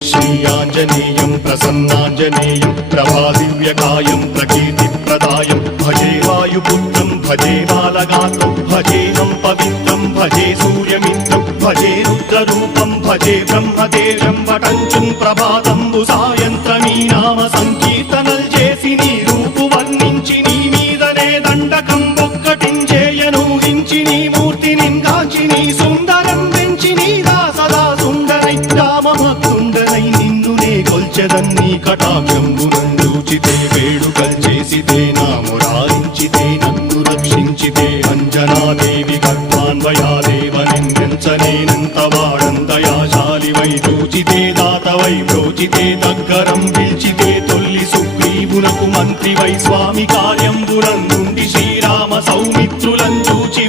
श्रीयाञ्जनेयं प्रसन्नाञ्जनेयं प्रभादिव्यकायं प्रकीर्तिप्रदायं भजे वायुपुत्रं भजे बालगात्रं भजेऽहं पवित्रं भजे सूर्यमित्रं भजे रुद्ररूपं भजे ब्रह्मतेजं वटञ्चुं प्रभाతంబు సాయంత్రమీ నామ సంకీర్తనల్ చేసి నీ రూపు వర్ణించి నీ మీదనే దండకం ఒక్కటించేయను హించి నీ మూర్తిని గాంచి నీ సుందరం పెంచి నీ దాసదా సుందరై రామభక్తుండనై నిన్నునే కొల్చెదన్ని కటాక్షంబునందూచితే వేడుకల్ చేసితే నా మురారించితే నన్ను రక్షించితే అంజనాదేవి గర్భాన్వయాదేవనిందించనేనంత వాడంతయాశాలివై చూచితే దాతవై బ్రోచితే దగ్గరం పిలిచితే తొల్లి సుగ్రీవునకు మంత్రివై స్వామి కార్యంబునందుండి శ్రీరామ సౌమిత్రులం చూచి